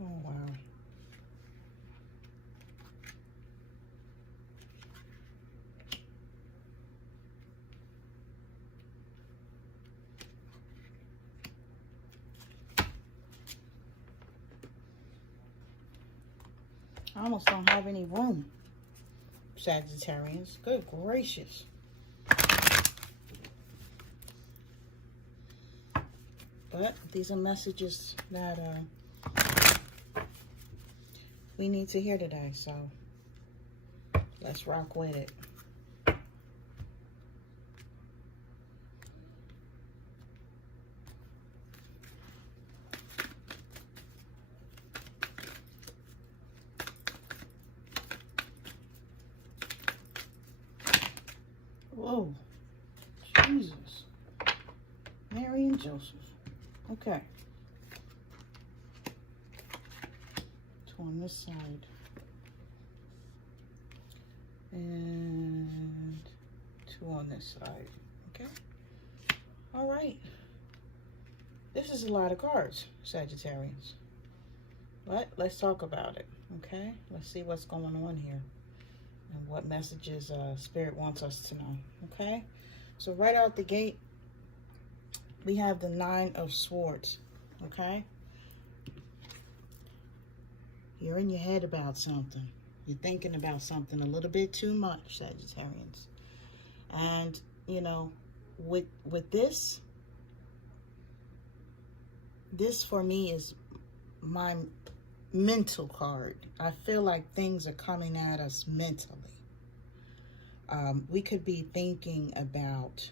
Oh, wow. I almost don't have any room, Sagittarians. Good gracious. But these are messages that we need to hear today, so let's rock with it. Whoa, Jesus. Mary and Joseph. Okay. Two on this side. And two on this side. Okay. All right. This is a lot of cards, Sagittarians. But let's talk about it. Okay. Let's see what's going on here and what messages Spirit wants us to know. Okay. So right out the gate, we have the Nine of Swords. Okay. You're in your head about something. You're thinking about something a little bit too much, Sagittarians. And, you know, with this for me is my mental card. I feel like things are coming at us mentally. We could be thinking about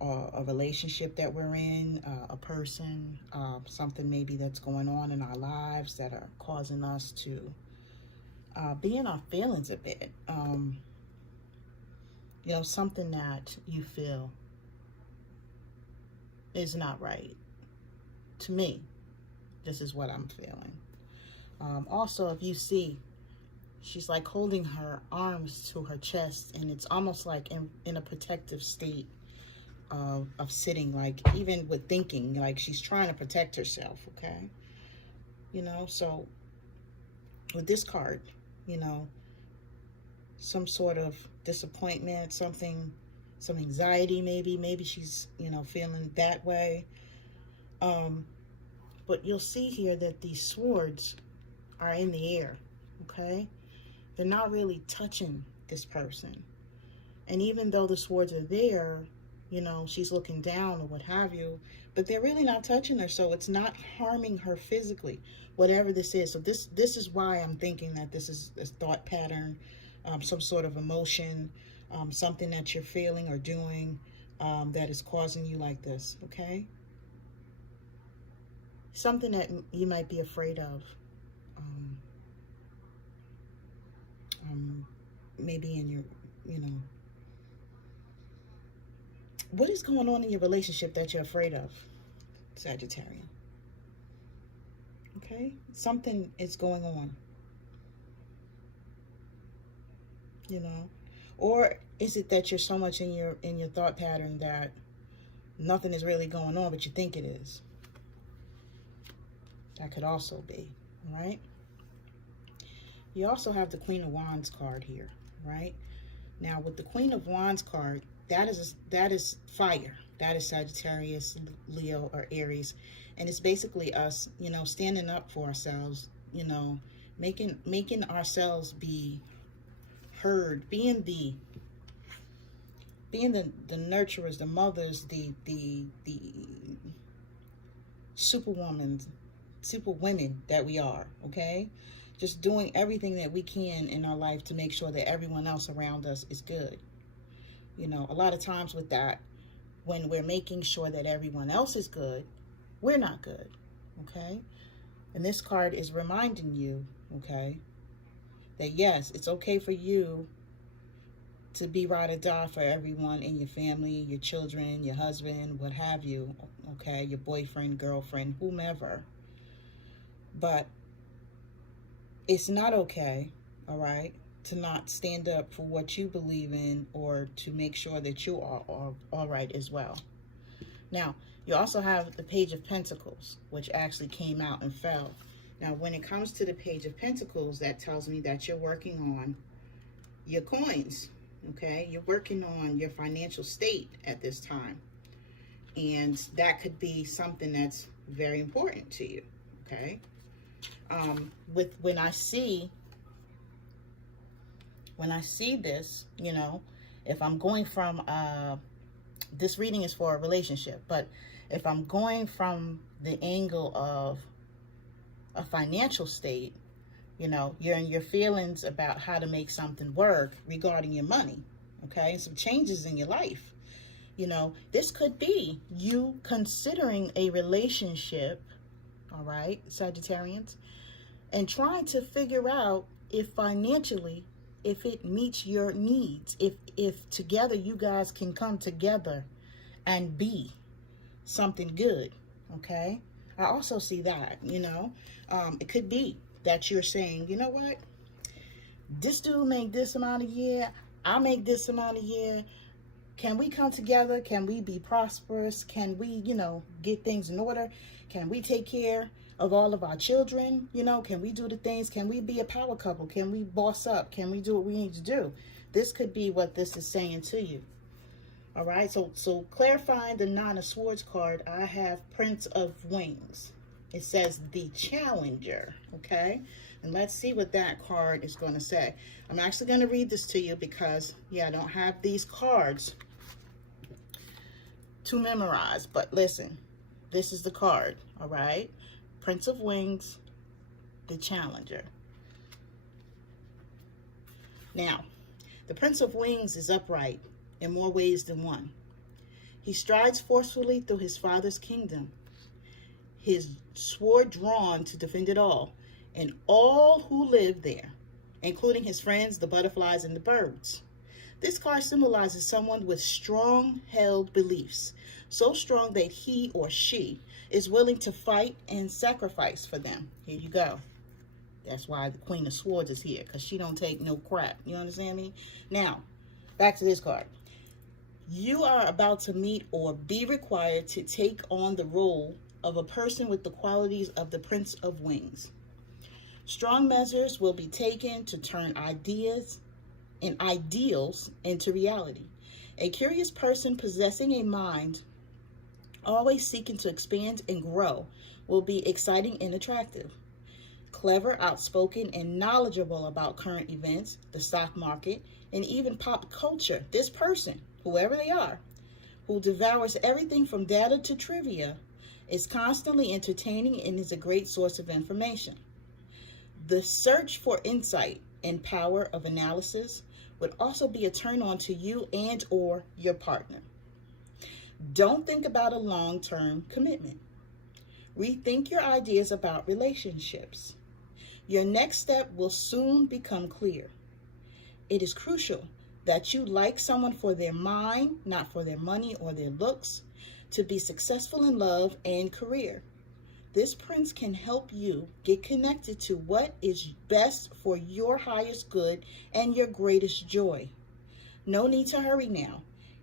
a relationship that we're in, a person, something maybe that's going on in our lives that are causing us to be in our feelings a bit. You know, something that you feel is not right. To me, this is what I'm feeling. Also, if you see, she's like holding her arms to her chest, and it's almost like in a protective state of sitting, like even with thinking, like she's trying to protect herself, okay? You know, so with this card, you know, some sort of disappointment, some anxiety, maybe she's, you know, feeling that way. But you'll see here that these swords are in the air, okay? They're not really touching this person. And even though the swords are there, you know, she's looking down or what have you, but they're really not touching her, so it's not harming her physically, whatever this is. So this is why I'm thinking that this is a thought pattern, some sort of emotion, something that you're feeling or doing that is causing you like this, okay? Something that you might be afraid of. Maybe in your, you know, what is going on in your relationship that you're afraid of, Sagittarian? Okay, something is going on, you know, or is it that you're so much in your thought pattern that nothing is really going on, but you think it is? That could also be, right? You also have the Queen of Wands card here, right? Now with the Queen of Wands card, that is fire. That is Sagittarius, Leo, or Aries. And it's basically us, you know, standing up for ourselves, you know, making ourselves be heard, being the nurturers, the mothers, the superwomen that we are, okay? Just doing everything that we can in our life to make sure that everyone else around us is good. You know, a lot of times with that, when we're making sure that everyone else is good, we're not good, okay? And this card is reminding you, okay, that yes, it's okay for you to be ride or die for everyone in your family, your children, your husband, what have you, okay, your boyfriend, girlfriend, whomever. But it's not okay, all right, to not stand up for what you believe in or to make sure that you are all right as well. Now, You also have the Page of Pentacles, which actually came out and fell. Now, when it comes to the Page of Pentacles, that tells me that you're working on your coins, okay? You're working on your financial state at this time. And that could be something that's very important to you, okay? When I see this, you know, if I'm going from, this reading is for a relationship, but if I'm going from the angle of a financial state, you know, you're in your feelings about how to make something work regarding your money, okay, and some changes in your life. You know, this could be you considering a relationship, all right, Sagittarians, and trying to figure out if financially, if it meets your needs, if together you guys can come together and be something good, okay? I also see that, you know, it could be that you're saying, you know what, this dude make this amount a year, I make this amount a year. Can we come together? Can we be prosperous? Can we, you know, get things in order? Can we take care of all of our children? You know, can we do the things? Can we be a power couple? Can we boss up? Can we do what we need to do? This could be what this is saying to you. All right, so clarifying the Nine of Swords card, I have Prince of Wings. It says the Challenger, okay? And let's see what that card is going to say. I'm actually going to read this to you because, yeah, I don't have these cards to memorize. But listen, this is the card, all right? Prince of Wings, the Challenger. Now, the Prince of Wings is upright in more ways than one. He strides forcefully through his father's kingdom, his sword drawn to defend it all, and all who live there, including his friends, the butterflies, and the birds. This card symbolizes someone with strong-held beliefs, so strong that he or she is willing to fight and sacrifice for them. Here you go. That's why the Queen of Swords is here, because she don't take no crap. You understand me? Now, back to this card. You are about to meet or be required to take on the role of a person with the qualities of the Prince of Wings. Strong measures will be taken to turn ideas and ideals into reality. A curious person possessing a mind always seeking to expand and grow will be exciting and attractive. Clever, outspoken, and knowledgeable about current events, the stock market, and even pop culture. This person, whoever they are, who devours everything from data to trivia, is constantly entertaining and is a great source of information. The search for insight and power of analysis would also be a turn on to you and or your partner. Don't think about a long-term commitment. Rethink your ideas about relationships. Your next step will soon become clear. It is crucial that you like someone for their mind, not for their money or their looks, to be successful in love and career. This prince can help you get connected to what is best for your highest good and your greatest joy. No need to hurry now,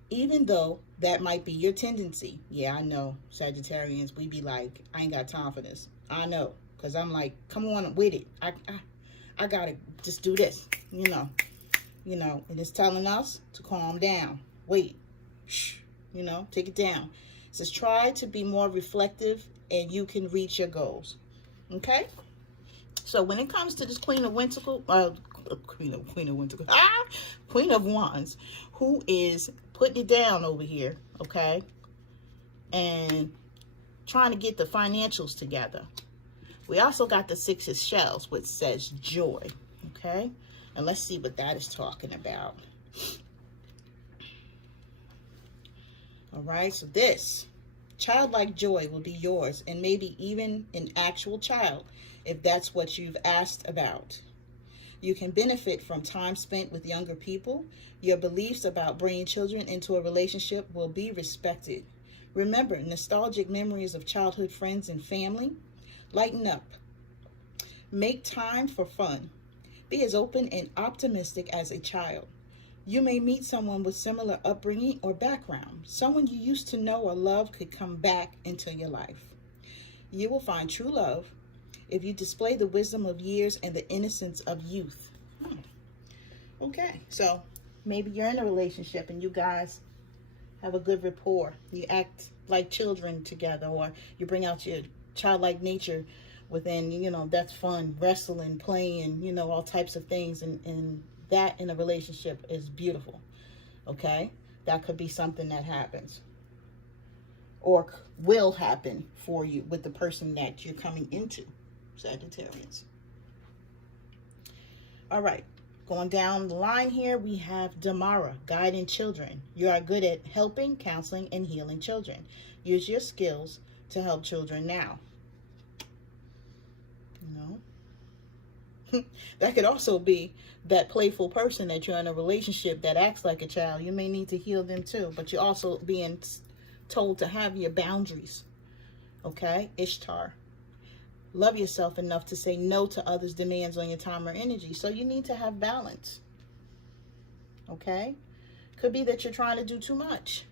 even though that might be your tendency. Yeah, I know, Sagittarians, we be like, I ain't got time for this. I know, because I'm like, come on with it. I gotta just do this, you know, and it's telling us to calm down. Wait, shh, you know, take it down. It says try to be more reflective and you can reach your goals. Okay? So when it comes to this Queen of Wands, who is putting it down over here, okay? And trying to get the financials together. We also got the Six of Shells, which says joy, okay? And let's see what that is talking about. All right, so this childlike joy will be yours, and maybe even an actual child, if that's what you've asked about. You can benefit from time spent with younger people. Your beliefs about bringing children into a relationship will be respected. Remember nostalgic memories of childhood friends and family. Lighten up. Make time for fun. Be as open and optimistic as a child. You may meet someone with similar upbringing or background. Someone you used to know or love could come back into your life. You will find true love if you display the wisdom of years and the innocence of youth. Okay, so maybe you're in a relationship and you guys have a good rapport. You act like children together, or you bring out your childlike nature within, you know, that's fun, wrestling, playing, you know, all types of things. And that in a relationship is beautiful. Okay, that could be something that happens or will happen for you with the person that you're coming into, Sagittarians. All right, going down the line here, we have Damara, guiding children. You are good at helping, counseling, and healing children. Use your skills to help children now. You know, that could also be that playful person that you're in a relationship that acts like a child. You may need to heal them too, but you're also being told to have your boundaries. Okay, Ishtar. Love yourself enough to say no to others' demands on your time or energy. So you need to have balance. Okay, could be that you're trying to do too much,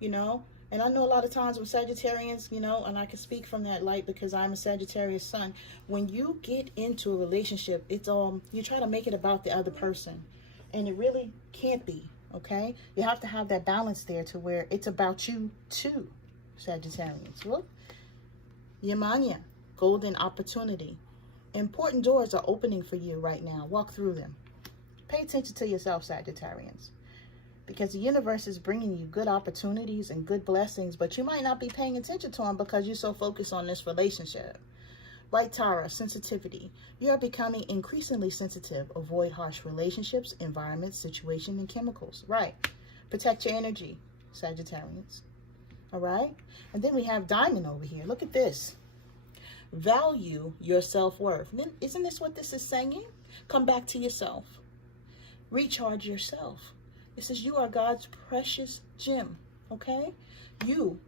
you know. And I know a lot of times with Sagittarians, you know, and I can speak from that light because I'm a Sagittarius sun. When you get into a relationship, it's all, you try to make it about the other person. And it really can't be, okay? You have to have that balance there to where it's about you too, Sagittarians. Look, Yamanya, golden opportunity. Important doors are opening for you right now. Walk through them. Pay attention to yourself, Sagittarians, because the universe is bringing you good opportunities and good blessings, but you might not be paying attention to them because you're so focused on this relationship. White Tara, sensitivity. You are becoming increasingly sensitive. Avoid harsh relationships, environments, situations, and chemicals. Right. Protect your energy, Sagittarians. All right. And then we have Diamond over here. Look at this. Value your self-worth. Isn't this what this is saying? Come back to yourself. Recharge yourself. It says you are God's precious gem, okay? You,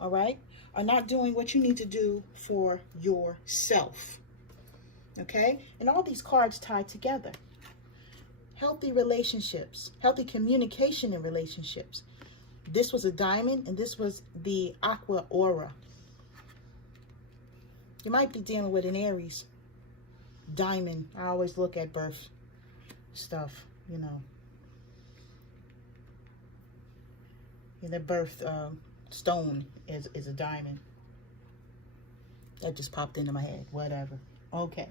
all right, are not doing what you need to do for yourself, okay? And all these cards tie together. Healthy relationships, healthy communication in relationships. This was a diamond, and this was the aqua aura. You might be dealing with an Aries. Diamond, I always look at birth stuff, you know. The birth stone is a diamond. That just popped into my head. Whatever. Okay.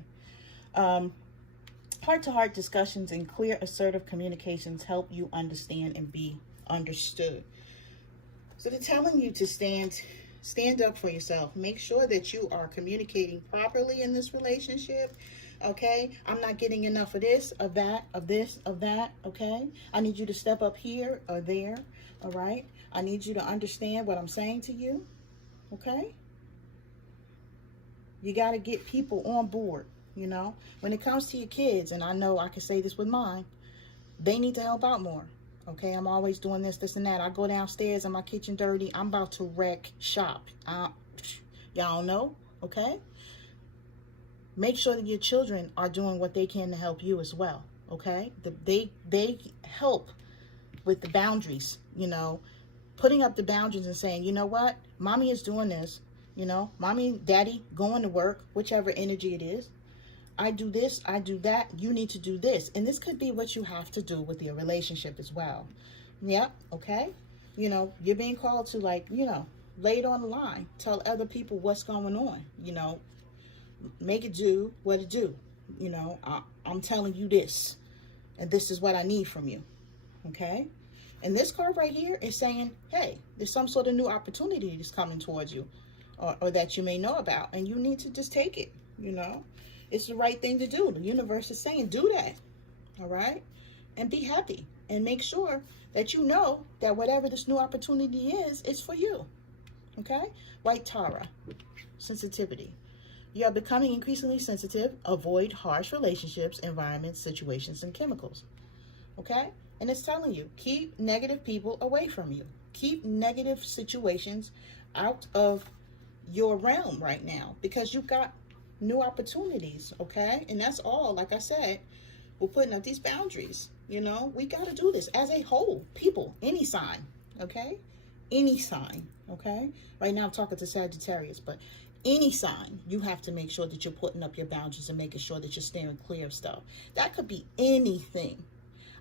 Heart-to-heart discussions and clear, assertive communications help you understand and be understood. So they're telling you to stand up for yourself. Make sure that you are communicating properly in this relationship. Okay, I'm not getting enough of this, of that, of this, of that. Okay, I need you to step up here or there. All right, I need you to understand what I'm saying to you. Okay, you got to get people on board. You know, when it comes to your kids, and I know I can say this with mine, they need to help out more. Okay, I'm always doing this, and that. I go downstairs and my kitchen dirty. I'm about to wreck shop. Y'all know, okay? Make sure that your children are doing what they can to help you as well, okay? They help with the boundaries, you know, putting up the boundaries and saying, you know what, mommy is doing this, you know, mommy, daddy, going to work, whichever energy it is. I do this, I do that, you need to do this. And this could be what you have to do with your relationship as well. Yeah, okay? You know, you're being called to, like, you know, lay it on the line. Tell other people what's going on, you know. Make it do what it do. You know, I'm telling you this, and this is what I need from you, okay? And this card right here is saying, hey, there's some sort of new opportunity that's coming towards you, or that you may know about, and you need to just take it, you know? It's the right thing to do. The universe is saying, do that, all right? And be happy, and make sure that you know that whatever this new opportunity is, it's for you, okay? White Tara, sensitivity. You are becoming increasingly sensitive. Avoid harsh relationships, environments, situations, and chemicals. Okay? And it's telling you, keep negative people away from you. Keep negative situations out of your realm right now, because you've got new opportunities, okay? And that's all, like I said, we're putting up these boundaries. You know, we got to do this as a whole. People, any sign, okay? Any sign, okay? Right now I'm talking to Sagittarius, but any sign, you have to make sure that you're putting up your boundaries and making sure that you're steering clear of stuff. That could be anything.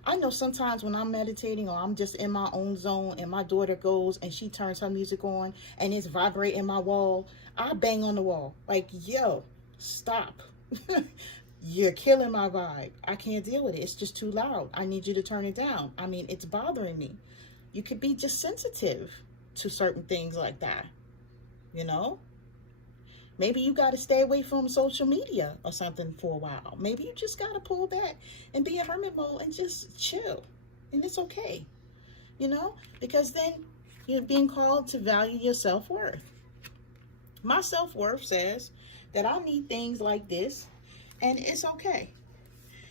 I know sometimes when I'm meditating or I'm just in my own zone and my daughter goes and she turns her music on and it's vibrating my wall, I bang on the wall. Like, yo, stop. You're killing my vibe. I can't deal with it. It's just too loud. I need you to turn it down. I mean, it's bothering me. You could be just sensitive to certain things like that, you know? Maybe you got to stay away from social media or something for a while. Maybe you just got to pull back and be in hermit mode and just chill. And it's okay, you know? Because then you're being called to value your self-worth. My self-worth says that I need things like this, and it's okay.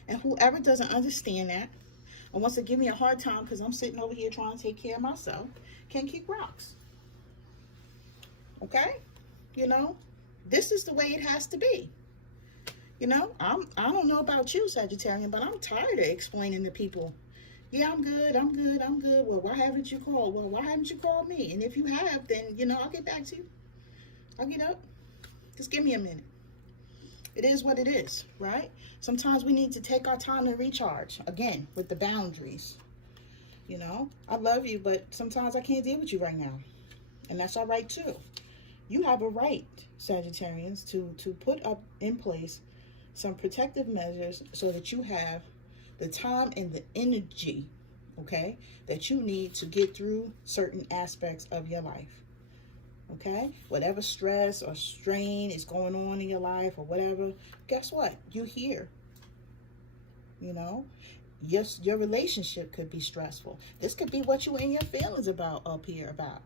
And whoever doesn't understand that and wants to give me a hard time because I'm sitting over here trying to take care of myself can kick rocks. Okay? You know? This is the way it has to be. You know, I don't know about you, Sagittarian, but I'm tired of explaining to people, yeah, I'm good. Well, why haven't you called? Well, why haven't you called me? And if you have, then, you know, I'll get back to you. I'll get up. Just give me a minute. It is what it is, right? Sometimes we need to take our time to recharge, again, with the boundaries. You know, I love you, but sometimes I can't deal with you right now. And that's all right, too. You have a right, Sagittarians, to put up in place some protective measures so that you have the time and the energy, okay, that you need to get through certain aspects of your life, okay? Whatever stress or strain is going on in your life or whatever, guess what? You're here, you know? Yes, your relationship could be stressful. This could be what you and your feelings about up here about.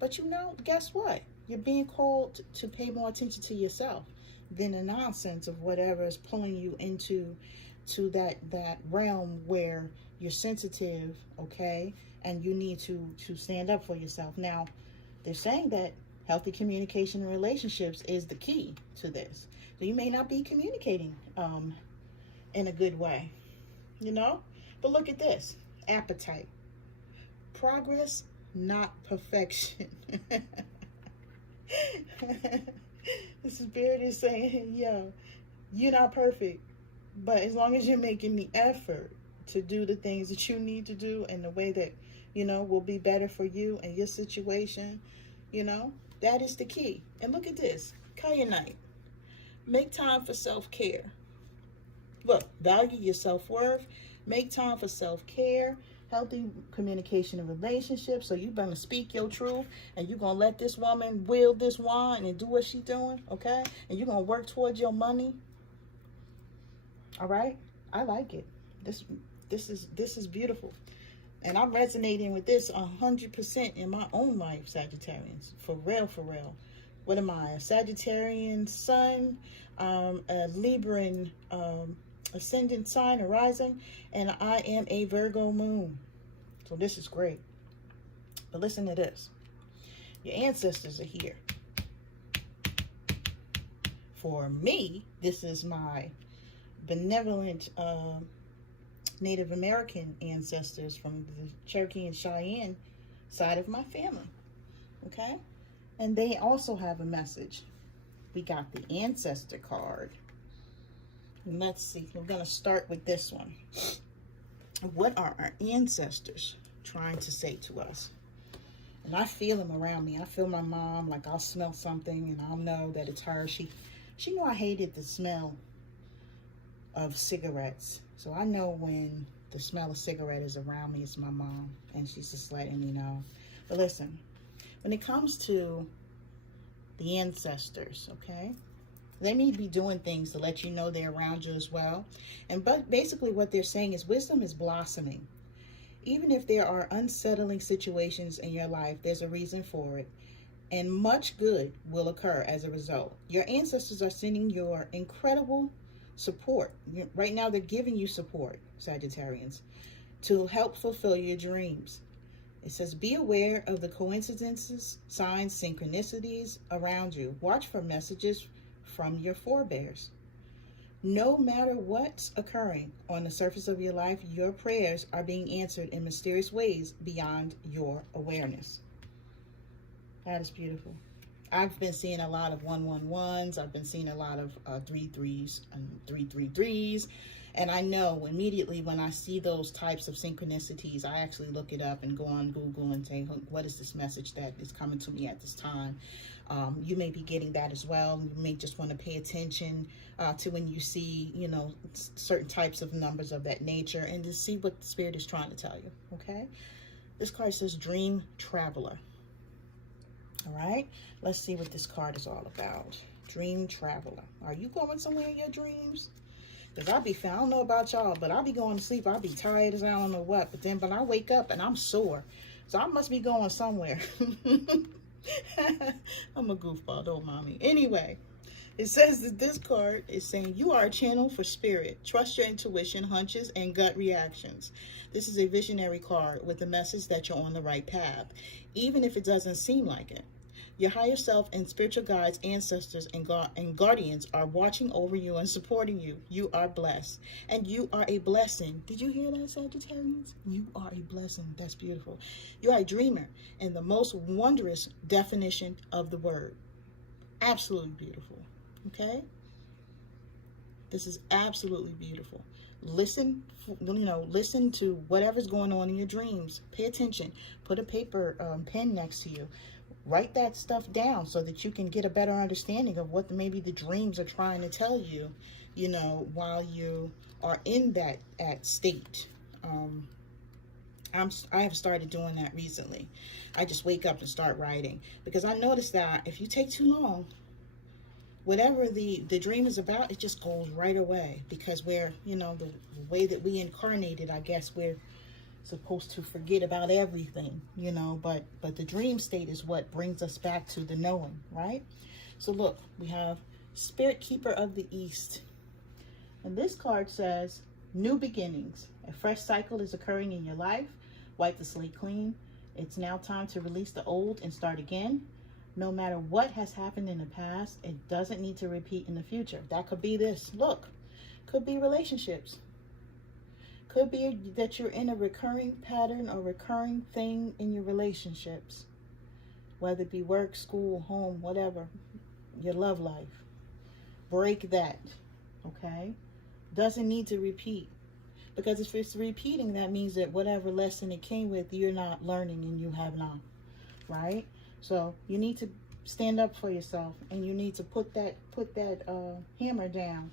But you know, guess what? You're being called to pay more attention to yourself than the nonsense of whatever is pulling you into that realm where you're sensitive, okay? And you need to stand up for yourself. Now, they're saying that healthy communication in relationships is the key to this. So you may not be communicating in a good way, you know? But look at this. Appetite. Progress, not perfection. The spirit is saying, yo, you're not perfect, but as long as you're making the effort to do the things that you need to do in the way that, you know, will be better for you and your situation, you know, that is the key. And look at this. Kyanite. Make time for self-care. Look, value your self-worth. Make time for self-care. Healthy communication and relationships. So you're going to speak your truth and you're going to let this woman wield this wine and do what she's doing, okay? And you're going to work towards your money. All right? I like it. This is beautiful. And I'm resonating with this 100% in my own life, Sagittarians. For real, for real. What am I? A Sagittarian sun, a Libran ascendant sign arising, and I am a Virgo moon. So this is great. But listen to this. Your ancestors are here. For me, this is my benevolent Native American ancestors from the Cherokee and Cheyenne side of my family. Okay? And they also have a message. We got the ancestor card. And let's see, we're going to start with this one. What are our ancestors trying to say to us? And I feel them around me. I feel my mom, like I'll smell something and I'll know that it's her. She knew I hated the smell of cigarettes. So I know when the smell of cigarette is around me, it's my mom. And she's just letting me know. But listen, when it comes to the ancestors, okay? They may be doing things to let you know they're around you as well. But basically what they're saying is wisdom is blossoming. Even if there are unsettling situations in your life, there's a reason for it. And much good will occur as a result. Your ancestors are sending your incredible support. Right now they're giving you support, Sagittarians, to help fulfill your dreams. It says, be aware of the coincidences, signs, synchronicities around you. Watch for messages from your forebears. No matter what's occurring on the surface of your life, your prayers are being answered in mysterious ways beyond your awareness. That is beautiful. I've been seeing a lot of 111s. I've been seeing a lot of 33s and 333s. And I know immediately when I see those types of synchronicities, I actually look it up and go on Google and say, what is this message that is coming to me at this time? You may be getting that as well. You may just want to pay attention to when you see, you know, certain types of numbers of that nature, and to see what the Spirit is trying to tell you, okay? This card says Dream Traveler. All right, let's see what this card is all about. Dream Traveler. Are you going somewhere in your dreams? Because I don't know about y'all, but I'll be going to sleep. I'll be tired as I don't know what. But then, I wake up and I'm sore. So I must be going somewhere. I'm a goofball, don't mind me. Anyway, it says that this card is saying you are a channel for spirit. Trust your intuition, hunches, and gut reactions. This is a visionary card with the message that you're on the right path, even if it doesn't seem like it. Your higher self and spiritual guides, ancestors, and guardians are watching over you and supporting you. You are blessed. And you are a blessing. Did you hear that, Sagittarius? You are a blessing. That's beautiful. You are a dreamer in the most wondrous definition of the word. Absolutely beautiful. Okay? This is absolutely beautiful. Listen, listen to whatever's going on in your dreams. Pay attention. Put a paper pen next to you. Write that stuff down so that you can get a better understanding of what maybe the dreams are trying to tell you, you know, while you are in that state. I have started doing that recently. I just wake up and start writing, because I noticed that if you take too long, whatever the dream is about, it just goes right away, because we're, you know, the way that we incarnated, I guess we're supposed to forget about everything, you know, but the dream state is what brings us back to the knowing, right? So look, we have Spirit Keeper of the East, and this card says new beginnings. A fresh cycle is occurring in your life. Wipe the slate clean. It's now time to release the old and start again. No matter what has happened in the past, it doesn't need to repeat in the future. That could be this. Look, could be relationships. Could be that you're in a recurring pattern or recurring thing in your relationships, whether it be work, school, home, whatever, your love life. Break that, okay? Doesn't need to repeat, because if it's repeating, that means that whatever lesson it came with, you're not learning, and you have not, right? So you need to stand up for yourself, and you need to put that hammer down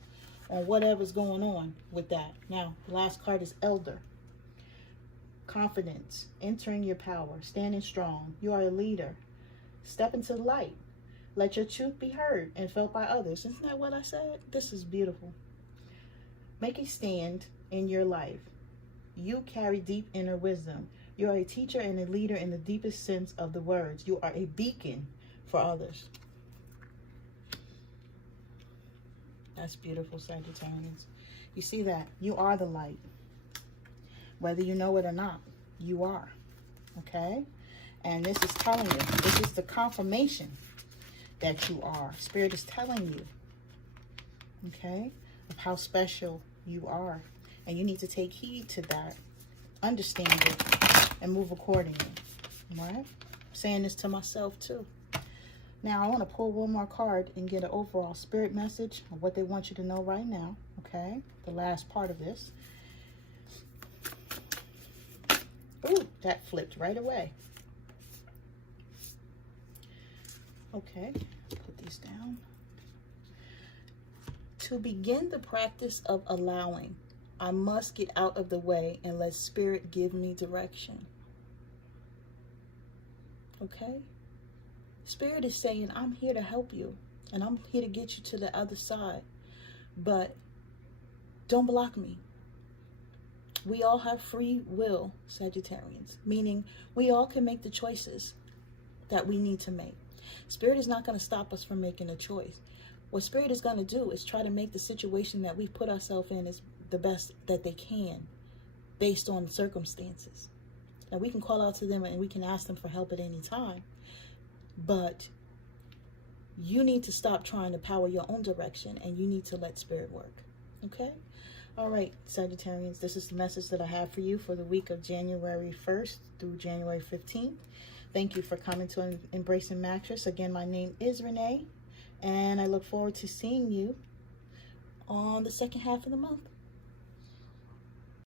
on whatever's going on with that. Now, the last card is Elder. Confidence, entering your power, standing strong. You are a leader. Step into the light. Let your truth be heard and felt by others. Isn't that what I said? This is beautiful. Make a stand in your life. You carry deep inner wisdom. You are a teacher and a leader in the deepest sense of the words. You are a beacon for others. That's beautiful, Sagittarius. You see that? You are the light. Whether you know it or not, you are. Okay? And this is telling you, this is the confirmation that you are. Spirit is telling you, okay, of how special you are. And you need to take heed to that, understand it, and move accordingly. All right? I'm saying this to myself too. Now, I want to pull one more card and get an overall spirit message of what they want you to know right now, okay? The last part of this. Ooh, that flipped right away. Okay, put these down. To begin the practice of allowing, I must get out of the way and let Spirit give me direction. Okay? Spirit is saying, I'm here to help you, and I'm here to get you to the other side, but don't block me. We all have free will, Sagittarians, meaning we all can make the choices that we need to make. Spirit is not going to stop us from making a choice. What Spirit is going to do is try to make the situation that we've put ourselves in is the best that they can, based on circumstances. And we can call out to them and we can ask them for help at any time. But you need to stop trying to power your own direction, and you need to let Spirit work. Okay? All right, Sagittarians, this is the message that I have for you for the week of January 1st through January 15th. Thank you for coming to Embracing Mactress. Again, my name is Renee, and I look forward to seeing you on the second half of the month.